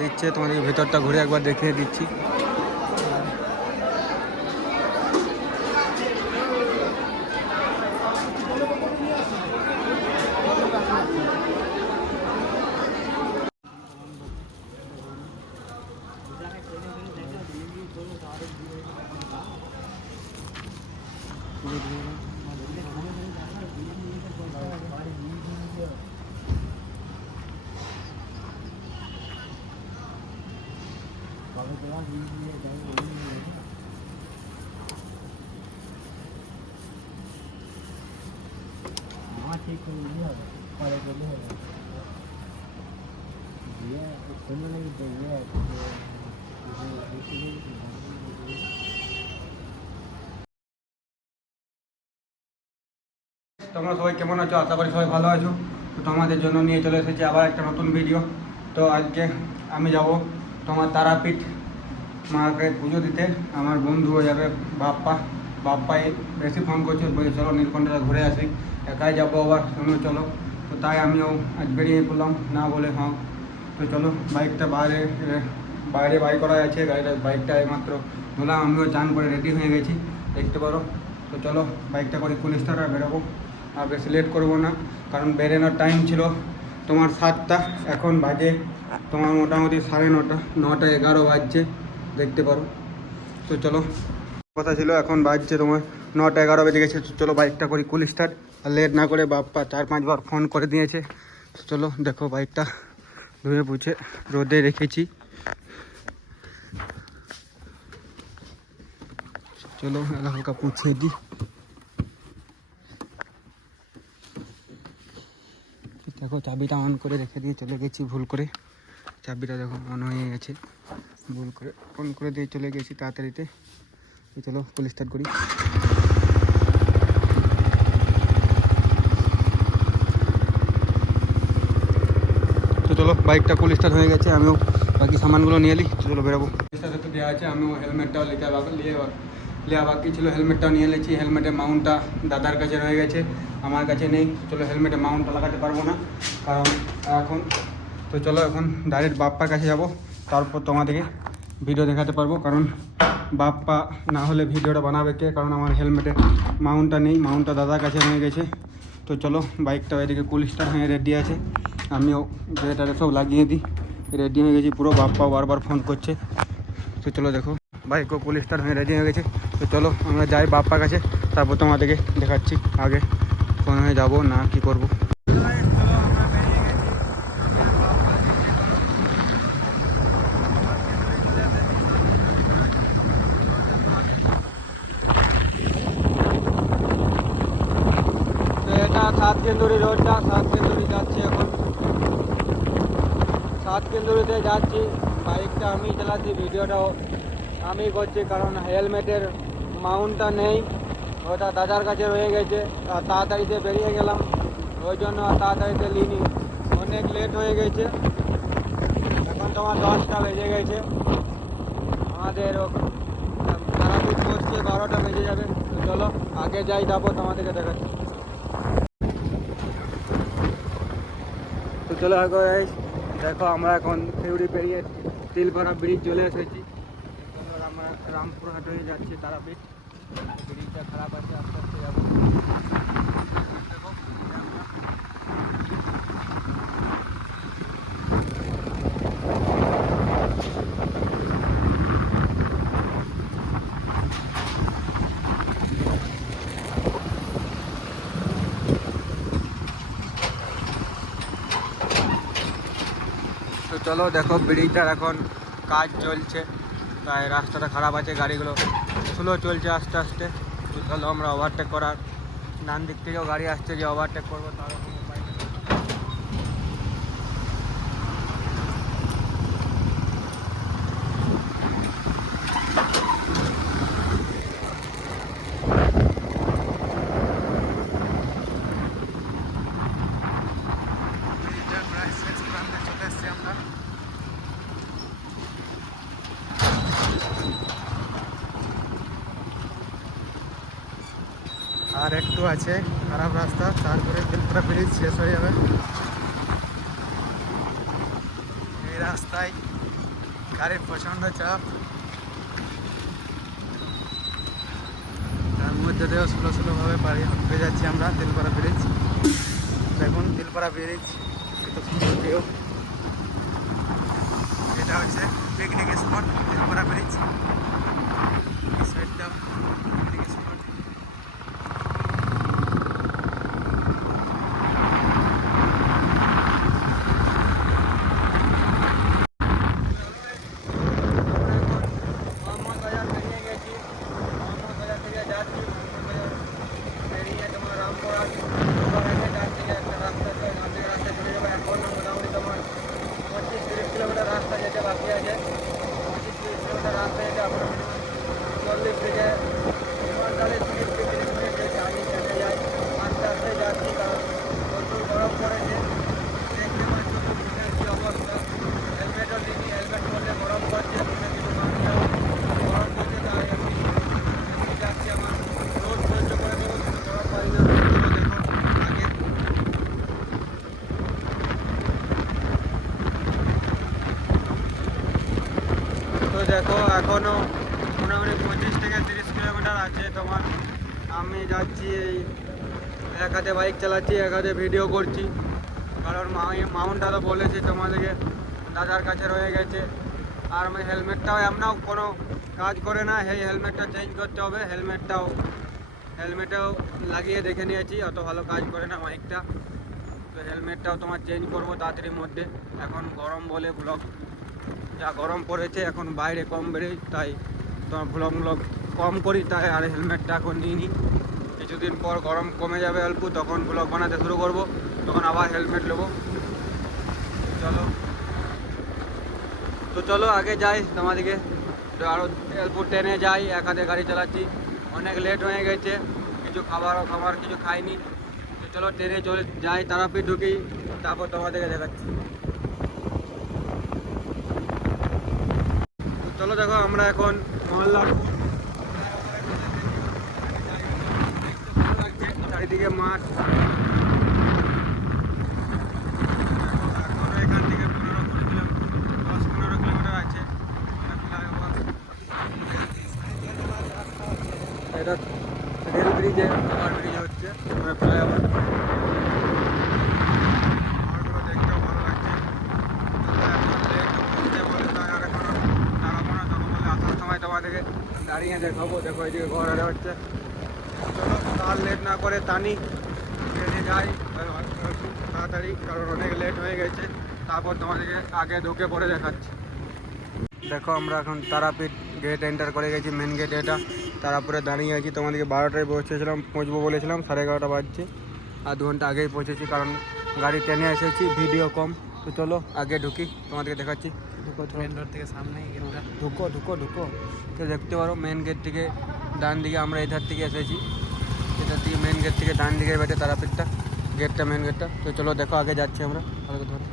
দিচ্ছে তোমাদের ভেতরটা ঘুরে একবার দেখিয়ে দিচ্ছি। ঠিক করলে হবে, পরে করলে হবে। দিয়ে কোনো লাগে দেখবে তোমরা সবাই কেমন আছো? আশা করি সবাই ভালো আছো। তো তোমাদের জন্য নিয়ে চলে এসেছি আবার একটা নতুন ভিডিও। তো আজকে আমি যাব তোমার তারাপীঠ মাকে পুজো দিতে। আমার বন্ধুও যাবে, বাপ্পাই বেশি ফোন করছে, বলে চলো নীলকণ্ঠটা ঘুরে আসি। একাই যাবো আবার, তুমিও চলো। তো তাই আমিও আজ বেরিয়ে পড়লাম, না বলে হ্যাঁ। তো চলো, বাইকটা বাইরে বাই করা আছে, বাইকটা এইমাত্র ধুলাম, আমিও চান করে রেডি হয়ে গেছি, দেখতে পারো। তো চলো বাইকটা করে পুলিশ তারা বেরোবো। আর বেশি লেট করবো না, কারণ বেরোনোর টাইম ছিল তোমার 7টা, এখন বাজে তোমার মোটামুটি 9:30, 9:11 বাজছে, দেখতে পারো। তো চলো, কথা ছিল এখন বাজছে তোমার 9:11 বেজে গেছে। তো চলো বাইকটা করি কুল স্টার্ট, আর লেট না করে। বাপ্পা 4-5 বার ফোন করে দিয়েছে। তো চলো দেখো, বাইকটা ধুয়ে বুঝে রোদে রেখেছি। চলো হালকা পুছিয়ে দিই। দেখো চাবিটা অন করে রেখে দিয়ে চলে গেছি ভুল করে। চাবিটা দেখো অন হয়ে গেছে, ভুল করে অন করে দিয়ে চলে গেছি তাড়াতাড়িতে। চলো ফুল স্টার্ট করি। তো চলো বাইকটা ফুল স্টার্ট হয়ে গেছে, আমিও বাকি সামানগুলো নিয়ে নিই। চলো বেরোবো। স্টার্ট তো দেওয়া আছে, আমিও হেলমেটটাও লিয়া বাকি ছিল, হেলমেটটাও নিয়ে নিয়েছি। হেলমেটের মাউন্টটা দাদার কাছে রয়ে গেছে, আমার কাছে নেই। চলো হেলমেটে মাউন্টটা লাগাতে পারবো না কারণ এখন। তো চলো এখন ডাইরেক্ট বাপ্পার কাছে যাব, তারপর তোমাদেরকে ভিডিও দেখাতে পারবো। কারণ বাপ্পা না হলে ভিডিওটা বানাবে কে? কারণ আমার হেলমেটে মাউন্টটা নেই, মাউন্টটা দাদার কাছে রয়ে গেছে। তো চলো বাইকটা এদিকে কুল স্টার্ট হয়ে রেডি আছে, আমিও যেটারে সব লাগিয়ে দিই। রেডি হয়ে গেছি পুরো, বাপ্পাও বারবার ফোন করছে। তো চলো দেখো বাইকও কুল স্টার্ট হয়ে রেডি হয়ে গেছে। তো চলো আমরা যাই বাপ্পার কাছে, তারপর তোমাদেরকে দেখাচ্ছি আগে ফোন হয়ে যাবো না কি করবো। এটা 7 কেন্দুরি রোডটা, 7 কেন্দুরি যাচ্ছি এখন। 7 কেন্দুরিতে যাচ্ছি, বাইকটা আমি চালাচ্ছি, ভিডিওটাও আমি করছি। কারণ হেলমেটের মাউন্টটা নেই, ওটা দাদার কাছে রয়ে গেছে। আর তাড়াতাড়িতে বেরিয়ে গেলাম, ওই জন্য তাড়াতাড়িতে নিইনি, অনেক লেট হয়ে গেছে। এখন তোমার 10টা বেজে গেছে, আমাদের তারাপীঠ পৌঁছতে 12টা বেজে যাবে। তো চলো আগে যাই, তারপর তোমাদেরকে দেখাচ্ছি। তো চলো আগে দেখো, আমরা এখন খেউড়ি পেরিয়ে তিলপাড়া ব্রিজ চলে এসেছি। আমরা রামপুরহাট হয়ে যাচ্ছি তারাপীঠ। ব্রিজটা খারাপ আছে, আস্তে আস্তে যাবো। দেখো তো চলো দেখো, ব্রিজটার এখন কাজ চলছে, তাই রাস্তাটা খারাপ আছে, গাড়িগুলো স্লো চলছে আস্তে আস্তে। তো চলো আমরা ওভারটেক করার, ডান দিক থেকেও গাড়ি আসছে, যে ওভারটেক করবো তারও কোনো উপায় নেই। চলে এসছি আমরা। আর একটু আছে খারাপ রাস্তা, তারপরে তিলপাড়া ব্রিজ শেষ হয়ে যাবে। এই রাস্তায় গাড়ির প্রচণ্ড চাপ, তার মধ্যে দিয়েও স্লোভাবে পাড়ি হয়ে যাচ্ছি আমরা তেলপাড়া ব্রিজ। দেখুন তেলপাড়া ব্রিজ কত সুন্দর কেউ, এটা হচ্ছে পিকনিক স্পট তেলপাড়া ব্রিজ। সাইডটা পিকনিক স্পট। মোহাম্মদ বাজার পেরিয়ে গেছি, মোহাম্মদ বাজার থেকে যাচ্ছি, মোহাম্মদ বাজার পেরিয়ে তোমার রামপুরহাট রেখে যাচ্ছি একটা রাস্তা, অনেক রাস্তা চলে যাবে। এখন মোটামুটি তোমার 25-30 কিলোমিটার রাস্তা যেতে বাকি আছে। 25-30 কিলোমিটার রাস্তা যেতে আমরা 40 থেকে 45 মিনিট 30 মিনিট যেতে আমি চলে যাই। আস্তে আস্তে যাচ্ছি কারণ প্রচুর গরম পড়েছে। দেখতে পাচ্ছ বুকের কী অবস্থা। হেলমেটও নিই, হেলমেট পরলে গরম পড়ছে, বুকে কিছু মাথাটাও গরম পড়ছে। তাই এখন যাচ্ছি, আমার রোদ সহ্য করে দেবো, কিন্তু গরম পারি না। দেখো আগে তো দেখো এখনও মোটামুটি 25 থেকে 30 কিলোমিটার আছে তোমার। আমি যাচ্ছি, এই এক হাতে বাইক চালাচ্ছি, এক হাতে ভিডিও করছি, কারণ মাউন্টটা তো বলেছি তোমাদেরকে দাদার কাছে রয়ে গেছে। আর আমি হেলমেটটাও এমনও কোনো কাজ করে না, এই হেলমেটটা চেঞ্জ করতে হবে। হেলমেটটাও লাগিয়ে দেখে নিয়েছি, অত ভালো কাজ করে না মাইকটা। তো হেলমেটটাও তোমার চেঞ্জ করবো তাড়াতাড়ির মধ্যে। এখন গরম বলে ব্লগ যা গরম পড়েছে, এখন বাইরে কম বেরোই, তাই তোমার ব্লগ কম করি, তাই আর হেলমেটটা এখন নিই নি। কিছুদিন পর গরম কমে যাবে অল্প, তখন ব্লগ বানাতে শুরু করব, তখন আবার হেলমেট নেবো। চলো আগে যাই তোমাদেরকে, আরও অল্প ট্রেনে যাই। এক হাতে গাড়ি চালাচ্ছি, অনেক লেট হয়ে গেছে, কিছু খাবার কিছু খাইনি। তো চলো ট্রেনে চলে যাই, তারাপীঠ ঢুকি, তারপর তোমাদেরকে দেখাচ্ছি। তো চলো দেখো আমরা এখন মহল্লারপুর, চারিদিকে মাঠ। এখনো এখান থেকে 10-15 কিলোমিটার আছে। এটা রেল ব্রিজে ওভারব্রিজ হচ্ছে, ফ্লাইওভার। ঘরগুলো দেখতেও ভালো লাগছে। আসার সময় তোমাদেরকে দাঁড়িয়ে দেখাবো। দেখো এইদিকে ঘর আরে হচ্ছে। চলো আর লেট না করে টানি, ট্রেনে যাই তাড়াতাড়ি, কারণ অনেক লেট হয়ে গেছে। তারপর তোমাদেরকে আগে ঢুকে পড়ে দেখাচ্ছি। দেখো আমরা এখন তারাপীঠ গেট এন্টার করে গেছি, মেন গেট এটা। তারপরে দাঁড়িয়ে আছি, তোমাদেরকে 12টায় পৌঁছবো বলেছিলাম, 11:30 বাজছে। আর 2 ঘন্টা আগেই পৌঁছেছি, কারণ গাড়ি ট্রেনে এসেছি, ভিডিও কম। তো চলো আগে ঢুকি, তোমাদেরকে দেখাচ্ছি। মেন রোড থেকে সামনেই গেটটা। ঢুকো। তো দেখতে পারো মেন গেট থেকে ডান দিকে, আমরা এধার থেকে এসেছি, এধার থেকে মেন গেট থেকে ডান দিকে বেটে তারাপীঠটা, গেটটা মেন গেটটা। তো চলো দেখো আগে যাচ্ছি আমরা, আগে ধরো।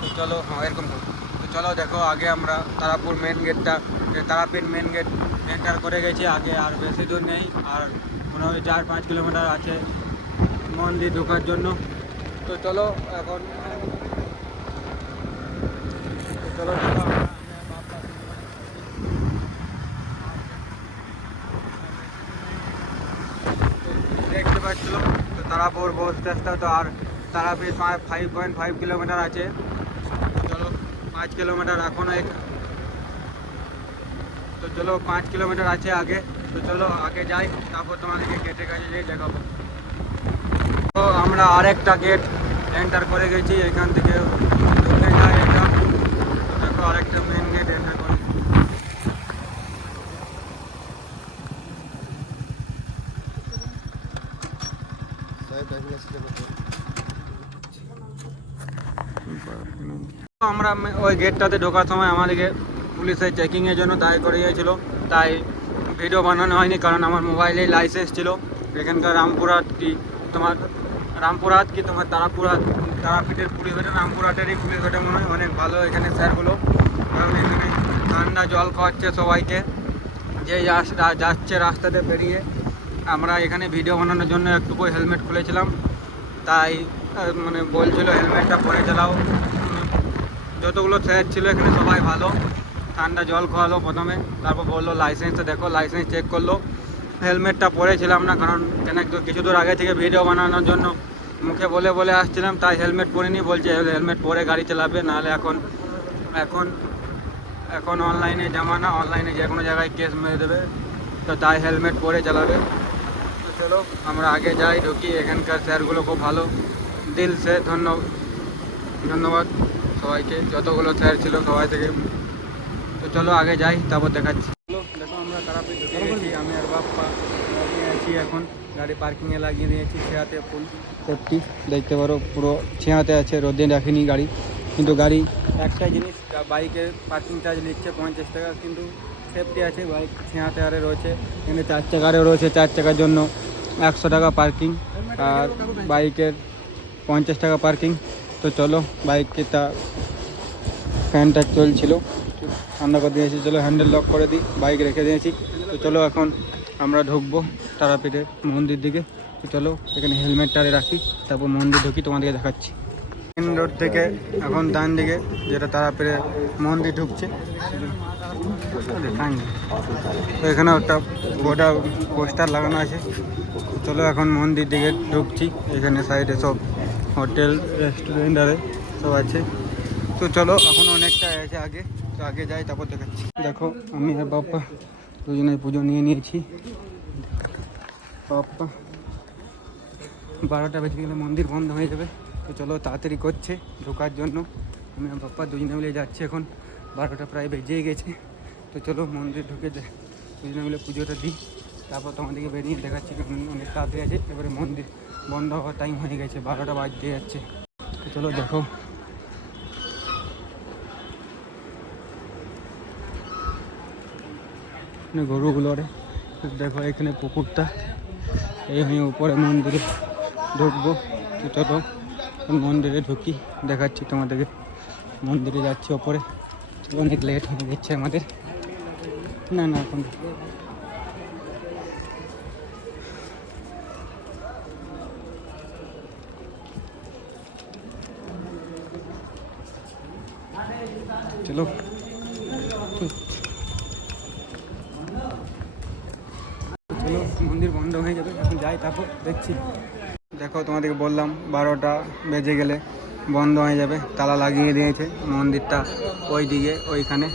তো চলো, হ্যাঁ এরকম করো। তো চলো দেখো আগে আমরা তারাপীঠ মেন গেট এন্টার করে গেছি আগে, আর বেশি দূর নেই, আর মোটামুটি 4-5 কিলোমিটার আছে মন্দির ঢোকার জন্য। তো চলো এখন দেখো দেখতে পাচ্ছ। তো তারাপুর বস রাস্তা, তো আর তারাপীঠ 5.5 কিলোমিটার আছে। তো চলো 5 কিলোমিটার এখন তো চলো 5 কিলোমিটার আছে আগে। তো চলো আগে যাই, তারপর তোমাদেরকে গেটের কাছে যেয়ে দেখাবো। তো আমরা আরেকটা গেট এন্টার করে গেছি, এখান থেকে ঢুকে যায় এটা। তো দেখো আরেকটা মেন গেট এন্টার করে। আমরা ওই গেটটাতে ঢোকার সময় আমাদেরকে পুলিশের চেকিংয়ের জন্য দায় করে গিয়েছিল, তাই ভিডিও বানানো হয়নি, কারণ আমার মোবাইলে লাইসেন্স ছিল। এখানকার রামপুরহাট কি তোমার তারাপীঠের পুলিশ ঘাটে, রামপুরহাটেরই পুলিশ ঘাটে মনে হয় অনেক ভালো এখানে স্যারগুলো, কারণ এখানে ঠান্ডা জল খাওয়াচ্ছে সবাইকে। যে যাচ্ছে রাস্তাতে বেরিয়ে আমরা এখানে ভিডিও বানানোর জন্য একটুকু হেলমেট খুলেছিলাম, তাই মানে বলছিল হেলমেটটা পরে চালাও। যতগুলো স্যার ছিল এখানে সবাই ভালো, ঠান্ডা জল খাওয়ালো প্রথমে, তারপর বললো লাইসেন্সটা দেখো, লাইসেন্স চেক করলো। হেলমেটটা পরেছিলাম না, কারণ কেন কিছু দূর আগে থেকে ভিডিও বানানোর জন্য মুখে বলে বলে আসছিলাম, তাই হেলমেট পরিনি। বলছে হেলমেট পরে গাড়ি চালাবে, নাহলে এখন এখন এখন অনলাইনে জামানা, অনলাইনে যে কোনো জায়গায় কেস মেরে দেবে, তো তাই হেলমেট পরে চালাবে। তো চলো আমরা আগে যাই, ঢুকি। এখানকার স্যারগুলো খুব ভালো, দিল সে ধন্যবাদ সবাইকে, যতগুলো স্যার ছিল সবাই থেকে। তো চলো আগে যাই, তারপর দেখাচ্ছি। দেখো আমরা তারাপীঠ ঢুকে গেছি, আমি আর বাপ্পা লাগিয়ে আছি। এখন গাড়ি পার্কিংয়ে লাগিয়ে দিয়েছি, ছেঁয়াতে ফুল সেফটি দেখতে পারো, পুরো ছেঁয়াতে আছে, রোদে রাখিনি গাড়ি। কিন্তু গাড়ি একটাই জিনিস, বাইকের পার্কিং চার্জ নিচ্ছে 50 টাকা, কিন্তু সেফটি আছে, বাইক ছেঁয়াতে আরে রয়েছে। এখানে 4 চাকারও রয়েছে, 4 চাকার জন্য 100 টাকা পার্কিং, আর বাইকের 50 টাকা পার্কিং। তো চলো, বাইকে তা ফ্যানটা চলছিল, ঠান্ডা করে দিয়েছি। চলো হ্যান্ডেল লক করে দিই, বাইক রেখে দিয়েছি। তো চলো এখন আমরা ঢুকবো তারাপীঠের মন্দির দিকে। তো চলো এখানে হেলমেটটা রাখি, তারপর মন্দির ঢুকি, তোমাদেরকে দেখাচ্ছি। মেন রোড থেকে এখন ডান দিকে যেটা তারাপীঠের মন্দির ঢুকছে, তো এখানে একটা গোটা পোস্টার লাগানো আছে। চলো এখন মন্দির দিকে ঢুকছি। এখানে সাইডে সব হোটেল রেস্টুরেন্ট আরে সব আছে। তো চলো এখন অনেকটা আছে আগে, তো আগে যাই, তারপর দেখাচ্ছি। দেখো আমি আর বাপ্পা দুজনে পুজো নিয়ে নিয়েছি। বাপ্পা 12টা বেজে গেলে মন্দির বন্ধ হয়ে যাবে, তো চলো তাড়াতাড়ি করছে ঢোকার জন্য। আমি আর বাপ্পা দুজনে মিলে যাচ্ছি, এখন 12টা প্রায় বেজেই গেছে। তো চলো মন্দির ঢুকে দুজনে মিলে পুজোটা দিই, তারপর তোমাদেরকে বেরিয়ে দেখাচ্ছি। অনেক তাড়াতাড়ি আছে, এবারে মন্দির বন্ধ হওয়ার টাইম হয়ে গেছে, 12টা বাজতে যাচ্ছে। তো চলো দেখো গরুগুলোরে, দেখো এখানে পুকুরটা, এই হয়ে উপরে মন্দিরে ঢুকবো। তো চলো মন্দিরে ঢুকি, দেখাচ্ছি তোমাদেরকে। মন্দিরে যাচ্ছি ওপরে, অনেক লেট হয়ে যাচ্ছে আমাদের। না না এখন চলো। চলো মন্দির বন্ধ হয়ে যাবে, এখন যাই, তারপর দেখছি। দেখো তোমাদেরকে বললাম 12টা বেজে গেলে বন্ধ হয়ে যাবে, তালা লাগিয়ে দিয়েছে মন্দিরটা ওই দিকে, ওইখানে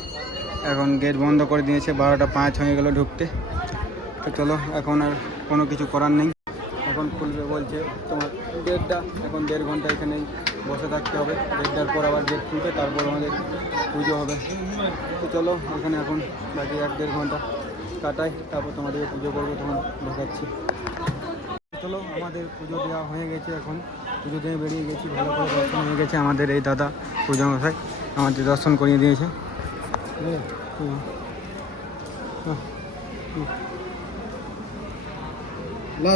এখন গেট বন্ধ করে দিয়েছে। 12টা 5 হয়ে গেল ঢুকতে। তো চলো এখন আর কোনো কিছু করার নেই, এখন খুলবে বলছে তোমার 1:30টা, এখন 1.5 ঘন্টা এখানেই বসে থাকতে হবে। 1:30টার পর আবার গেট খুলবে, তারপর আমাদের পুজো হবে। তো চলো এখানে এখন বাকি 1-1.5 ঘন্টা কাটাই, তারপর তোমাদেরকে পুজো করবো, তখন দেখাচ্ছি। চলো আমাদের পুজো দেওয়া হয়ে গেছে, এখন পুজো দিয়ে বেরিয়ে গেছি, ভালো করে দর্শন হয়ে গেছে। আমাদের এই দাদা পুজো মশাই আমাদের দর্শন করিয়ে দিয়েছে।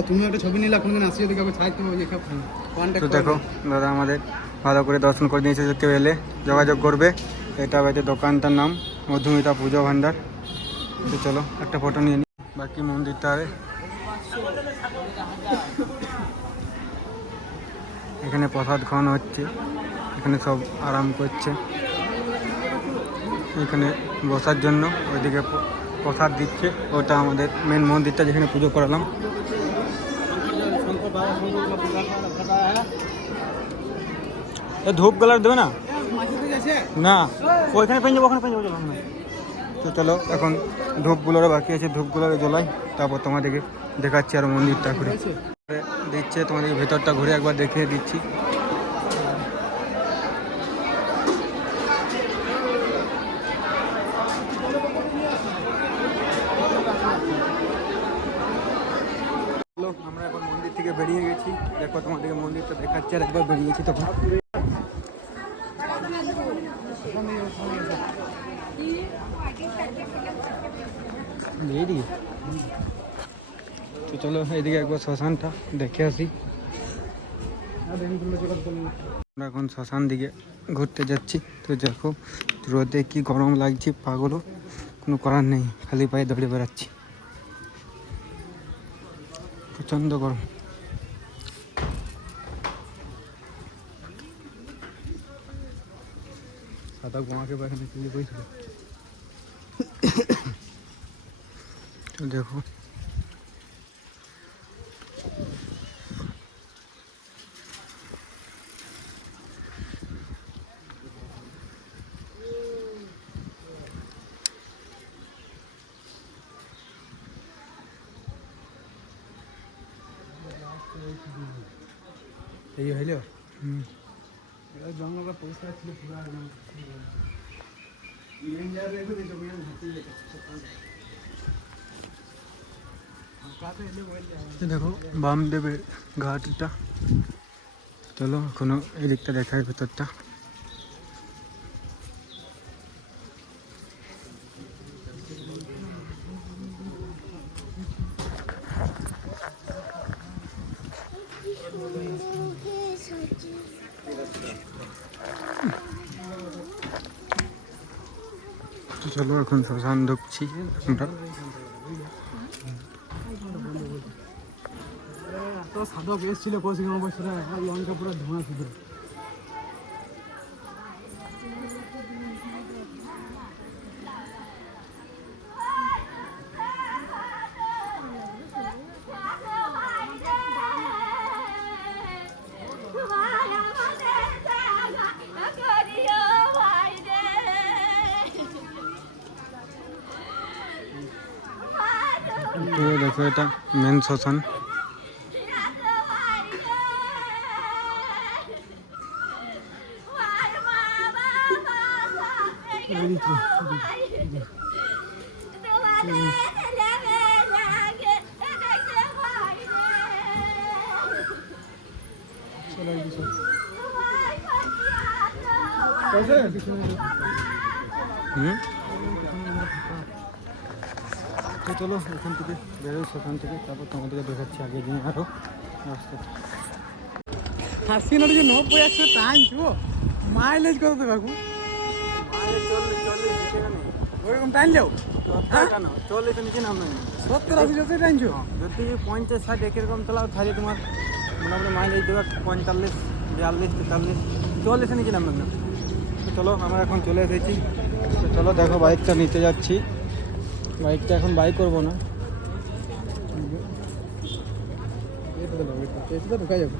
তুমি একটা ছবি নিলা, কোনদিন আসিও দেখো ছাড়তে তো দেখো দাদা আমাদের ভালো করে দর্শন করে দিয়েছে। কেউ এলে যোগাযোগ করবে, এটা হয়তো দোকানটার নাম মধুমিতা পুজো ভান্ডার। তো চলো একটা ফটো নিয়ে নিই। বাকি মন্দিরটা এখানে প্রসাদ খাওয়ানো হচ্ছে, এখানে সব আরাম করছে, এখানে বসার জন্য ওইদিকে প্রসাদ দিচ্ছে। ওটা আমাদের মেন মন্দিরটা, যেখানে পুজো করালাম। ধূপ কালার দেবে না, না ওইখানে পেয়ে যাবো, ওখানে পেয়ে যাবো। তো চলো এখন ধূপগুলোরও বাকি আছে, ধূপগুলোরে জ্বলাই, তারপর তোমাদেরকে দেখাচ্ছি আর মন্দিরটা ঘুরে দিচ্ছে। তোমাদেরকে ভেতরটা ঘুরে একবার দেখিয়ে দিচ্ছি। আমরা এখন মন্দির থেকে বেরিয়ে গেছি, দেখো তোমাদেরকে মন্দিরটা দেখাচ্ছি আর একবার বেরিয়েছি তখন। তো চলো এইদিকে একবার শ্মশানটা দেখে আসি। আমরা এখন শ্মশান দিকে ঘুরতে যাচ্ছি। তো দেখো রোদে কি গরম লাগছে, পাগলও কোনো করার নেই, খালি পায়ে দৌড়ে বেড়াচ্ছি, প্রচণ্ড গরম। সাদা গোমাকে এখানে তুলে করেছিল। তো দেখো এই হইলো হুম। জঙ্গলটা পরিষ্কার ছিল পুরো একদম। তো দেখো বামদেবের ঘাটটা, চলো এখনো এই দিকটা দেখায় ভেতরটা। তো চলো এখন শ্মশান ঢুকছি আমরা। তো সাধক এসেছিল কৌশিক অমাবস্যা, লঙ্কা পুরো ধোঁয়া শুধু। তো দেখো এটা মেন শ্মশান। হুম। তো চলো এখান থেকে বেরোই শ্মশান থেকে, তারপর তোমাদেরকে দেখাচ্ছি আগে দিন আরও রাস্তাটা। হাসিনার যে 90-100 টানছো, মাইলেজ কত তো কাকু? ওরকম টানলেও কেন 40 নিচে নামবে না, 70-80 যত টানছো। যদি 50-60 এরকম চালাও তাহলে তোমার মোটামুটি মাইলেজ দেবে 45, 42, 43, 40 নিচে নামবে না। তো চলো আমরা এখন চলে এসেছি। তো চলো দেখো বাইকটা নিতে যাচ্ছি। বাইকটা এখন বাই করবো না, ঢুকা যাবে।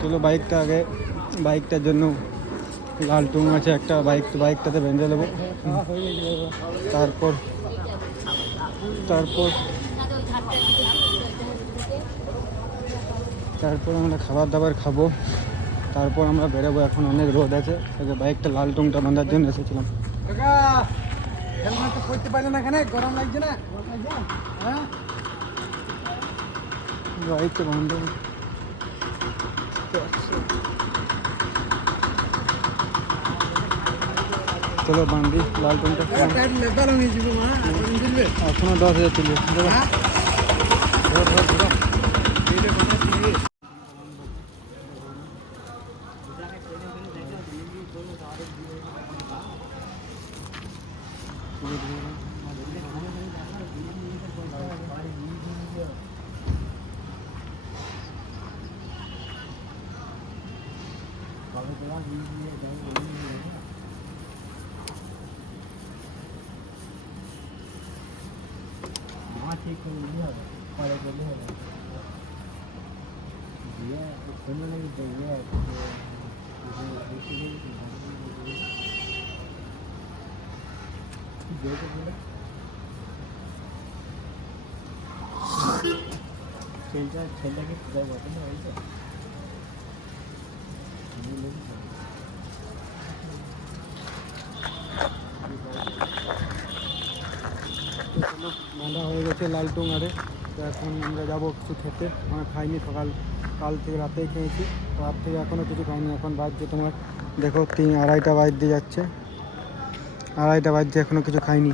চলো বাইকটা আগে, বাইকটার জন্য লাল টুং আছে একটা, বাইকটাতে বেঁধে নেবো। তারপর তারপর তারপর আমরা খাবার দাবার খাবো, তারপর আমরা বেরোবো। এখন অনেক রোদ আছে, বাইকটা লাল টুংটা বাঁধার জন্য এসেছিলাম। কাকা হেলমেট তো পরতে পারলে না, এখানে গরম লাগছে না? হ্যাঁ বাইকটা বাঁধতে চলো বান্ধি লাল টুংটা। লেদার আমি যাবো মা, দিলবে এখনো 10,000 তুলবে। হ্যাঁ ঠিক করে নিয়ে হবে, পরে করলে হবে। দিয়ে সুন্দর লাগে দেখবে ছেলেটাকে পূজায় বটে না হয়েছে। বাঁধা হয়ে গেছে লাল টুং আরে। তো এখন আমরা যাবো কিছু খেতে, আমরা খাইনি, কাল থেকে রাতেই খেয়েছি, রাত থেকে এখনও কিছু খাইনি। এখন বাজছে তোমার দেখো 2-2:30 বাজতে যাচ্ছে, 2:30 বাজছে, এখনও কিছু খাইনি।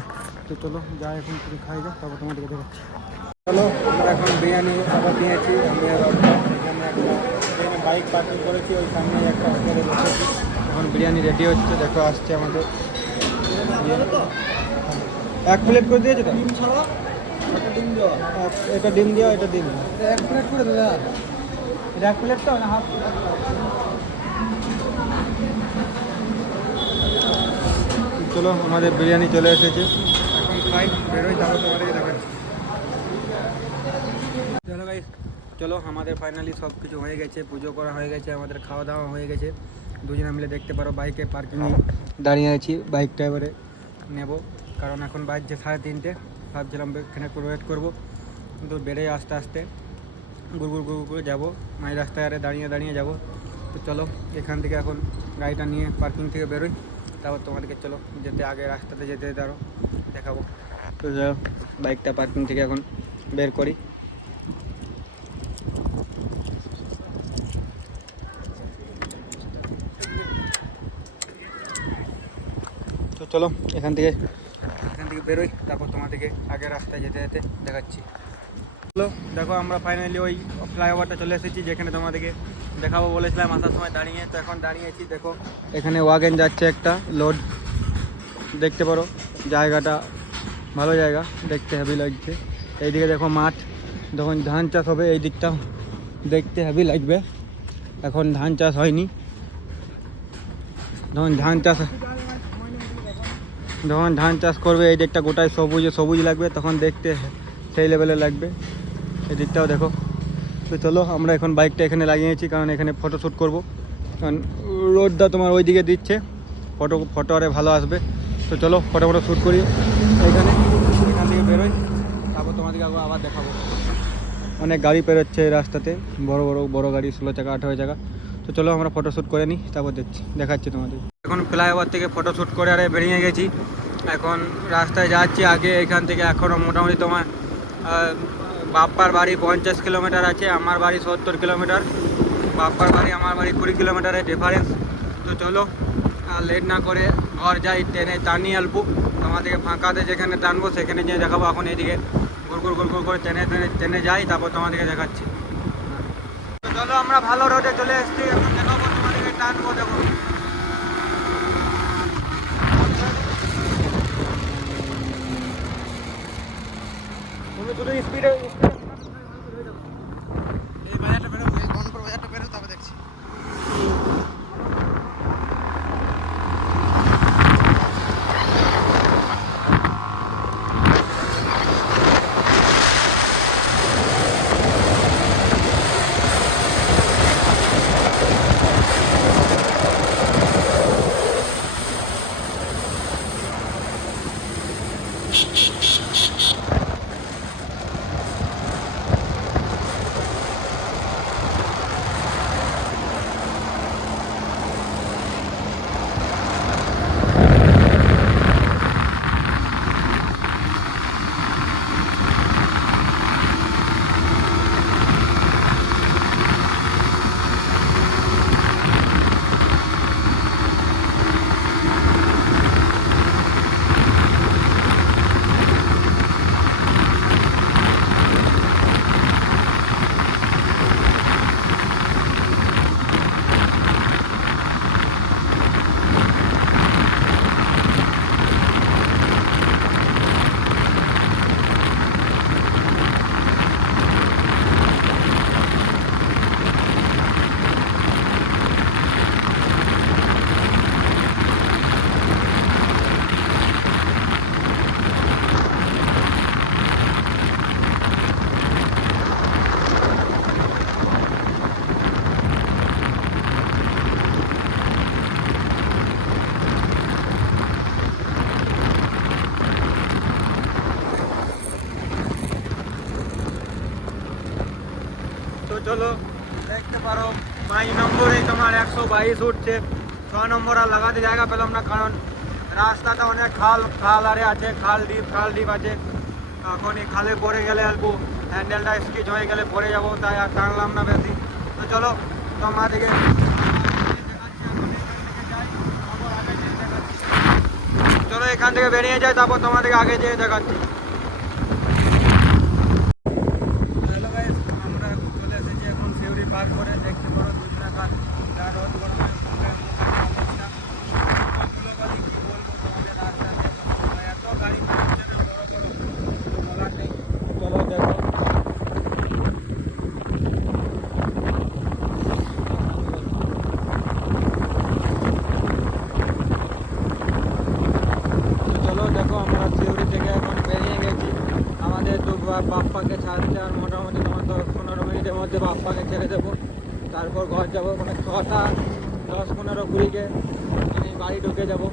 তো চলো যাই এখন কিছু খাই যা, তারপর তোমাদেরকে দেখাচ্ছি। চলো আমরা এখন বিরিয়ানি খাবার নিয়েছি, আমি আর এখানে একটা বাইক পার্কিং করেছি, ওই সামনে একটা হোটেলে বসেছি। এখন বিরিয়ানি রেডি হচ্ছে, দেখো আসছে আমাদের। এক প্লেট করে দিয়েছে তো? ডিম ছাড়া একটা ডিম দেওয়া। এটা ডিম দেওয়া, এটা ডিম। এটা এক প্লেট করে দেবে। এটা এক প্লেট তো না হাফ? চলো আমাদের বিরিয়ানি চলে এসেছে, এখন খাই, বেরোই, তারপর তোমাদেরকে দেখাচ্ছি। চলো গাইস, চলো আমাদের ফাইনালি সব কিছু হয়ে গেছে, পুজো করা হয়ে গেছে, আমাদের খাওয়া দাওয়া হয়ে গেছে। দুজনে মিলে দেখতে পারো বাইকে পার্কিংয়ে দাঁড়িয়ে আছি, বাইকটা এবারে নেব, কারণ এখন বাজছে 3:30। ভাবছিলাম এখানে একটু ওয়েট করবো, কিন্তু বেড়ে আস্তে আস্তে গুড় করে যাবো, মাঝ রাস্তায় আরে দাঁড়িয়ে দাঁড়িয়ে যাবো। তো চলো এখান থেকে এখন গাড়িটা নিয়ে পার্কিং থেকে বেরোই, তারপর তোমাদেরকে চলো যেতে আগে রাস্তাতে যেতে যেতে আরও দেখাবো। তো চলো বাইকটা পার্কিং থেকে এখন বের করি। তো চলো এখান থেকে বেরোই, তারপর তোমাদেরকে আগে রাস্তায় যেতে যেতে দেখাচ্ছি। চলো দেখো আমরা ফাইনালি ওই ফ্লাইওভারটা চলে এসেছি, যেখানে তোমাদেরকে দেখাবো বলেছিলাম আসার সময় দাঁড়িয়ে। তো এখন দাঁড়িয়েছি, দেখো এখানে ওয়াগন যাচ্ছে একটা লোড, দেখতে পারো জায়গাটা ভালো জায়গা, দেখতে হেভি লাগছে। এইদিকে দেখো মাঠ, যখন ধান চাষ হবে এই দিকটা দেখতে হেভি লাগবে। এখন ধান চাষ হয়নি, যখন ধান চাষ করবে এই দিকটা গোটায় সবুজ লাগবে, তখন দেখতে সেই লেভেলে লাগবে। এই দিকটাও দেখো। তো চলো আমরা এখন বাইকটা এখানে লাগিয়েছি, কারণ এখানে ফটোশ্যুট করব, কারণ রোডটা তোমার ওই দিকে দিচ্ছে, ফটো আরে ভালো আসবে। তো চলো ফটো শ্যুট করি এখান থেকে বেরোই, তারপর তোমাদেরকে আবার দেখাবো। অনেক গাড়ি পেরোচ্ছে এই রাস্তাতে, বড় গাড়ি, 16 চাকা 18 চাকা। তো চলো আমরা ফটোশ্যুট করে নিই, তারপর দেখাচ্ছি তোমাদের। এখন ফ্লাইওভার থেকে ফটোশ্যুট করে আরে বেরিয়ে গেছি, এখন রাস্তায় যাচ্ছি। আগে এখান থেকে এখনও মোটামুটি তোমার বাপ্পার বাড়ি 50 কিলোমিটার আছে, আমার বাড়ি 70 কিলোমিটার। বাপ্পার বাড়ি আমার বাড়ি 20 কিলোমিটারের ডিফারেন্স। তো চলো লেট না করে ঘর যাই, ট্রেনে টানিয়ে আলবো তোমাদেরকে, ফাঁকাতে যেখানে টানবো সেখানে যেয়ে দেখাবো। এখন এইদিকে গুড় করে ট্রেনে যাই, তারপর তোমাদেরকে দেখাচ্ছি। তো চলো আমরা ভালো রোডে চলে এসেছি, এখন দেখাবো তোমাদেরকে, টানবো দেখো। তুমি শুধু স্পিডে এই বাজারটা বেরো, এই গনপুর বাজারটা বেরো, তবে দেখছি। তো চলো দেখতে পারো 5 নম্বরে তোমার 122 উঠছে। 6 নম্বর আর লাগাতে জায়গা পেলাম না, কারণ রাস্তাটা অনেক খাল আরে আছে, খাল ডিপ আছে। এখন এই খালে পড়ে গেলে অল্প হ্যান্ডেলটা স্কিচ হয়ে গেলে পড়ে যাবো, তাই আর টানলাম না বেশি। তো চলো তোমাদেরকে চলো এখান থেকে বেরিয়ে যাই, তারপর তোমাদেরকে আগে যেয়ে দেখাচ্ছি। হ্যালো গাইস, আমরা চলে এসেছি এখন সিউড়ি পার করে, দেখতে পারো 2 টাকা রোদ গরমে অবস্থা। কি বলবো তোমাদের রাস্তাতে এত গাড়ি আসলে আর মোটামুটি তোমার 10-15 মিনিটের মধ্যে বাপ্পাকে ছেড়ে দেবো, তারপর ঘর যাবো। মানে 6টা 10-15 কুড়িকে আমি বাড়ি ঢুকে যাবো।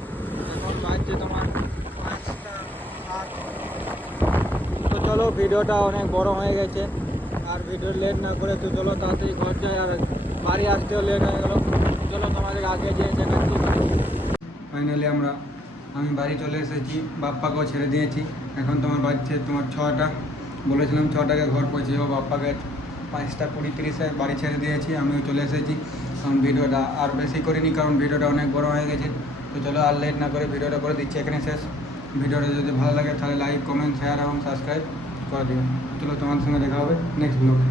এখন বাজছে তোমার 5টা 8। তো চলো, ভিডিওটা অনেক বড় হয়ে গেছে, আর ভিডিও লেট না করে তো চলো তাড়াতাড়ি ঘর যাই, আর বাড়ি আসতেও লেট হয়ে গেলো। চলো তোমাদের আগে যেয়ে দেখাচ্ছি। ফাইনালি আমি বাড়ি চলে এসেছি, বাপ্পাকেও ছেড়ে দিয়েছি। এখন তোমার বাজছে তোমার 6টা, বলেছিলাম 6টাকে ঘর পৌঁছে যাবো। বাপ্পাকে 5টা 20-30-এ বাড়ি ছেড়ে দিয়েছি, আমিও চলে এসেছি। কারণ ভিডিওটা আর বেশি করিনি, কারণ ভিডিওটা অনেক বড় হয়ে গেছে। তো চলো আর লেট না করে ভিডিওটা করে দিচ্ছি এখানে শেষ। ভিডিওটা যদি ভালো লাগে তাহলে লাইক, কমেন্ট, শেয়ার এবং সাবস্ক্রাইব করে দিও। চলো, তোমার সঙ্গে দেখা হবে নেক্সট ব্লগে।